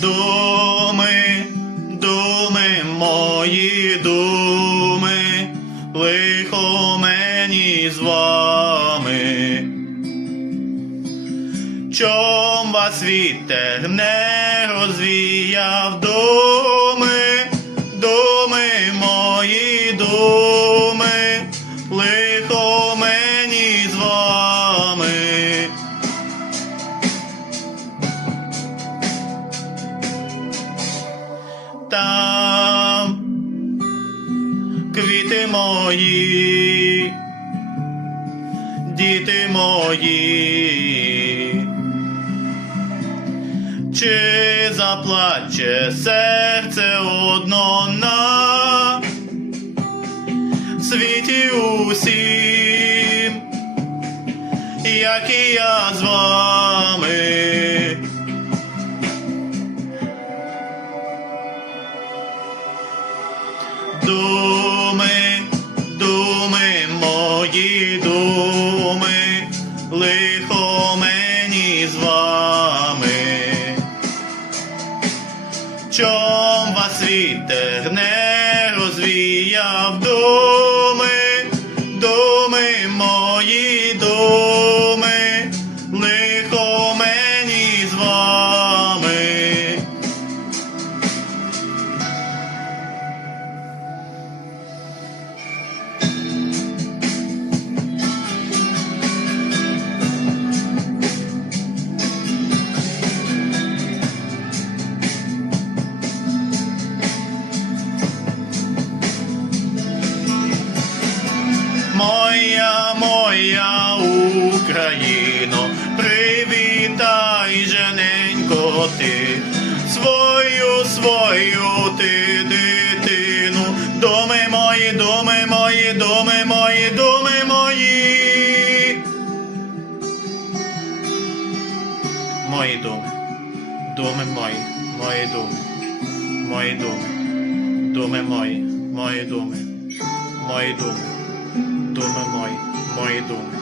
думи, думи, мої думи, лихо мені з вами. Чом вас вітер не розвіяв думи, думи, мої думи, Там квіти мої, діти мої. Чи заплаче серце одно на світі усім, як і я з вами. Думи, думи, мої думи, лихо мені з вами. Чом вас вітер не розвіяв Моя, Україно, привітай жененько ти, свою, свою ти дитину, доми мої, доми мої, доми мої, доми мої. Мої доми, доми мої, мої доми, мої доми, доми мої, мої доми, мої доми. Думи мої, мої думи.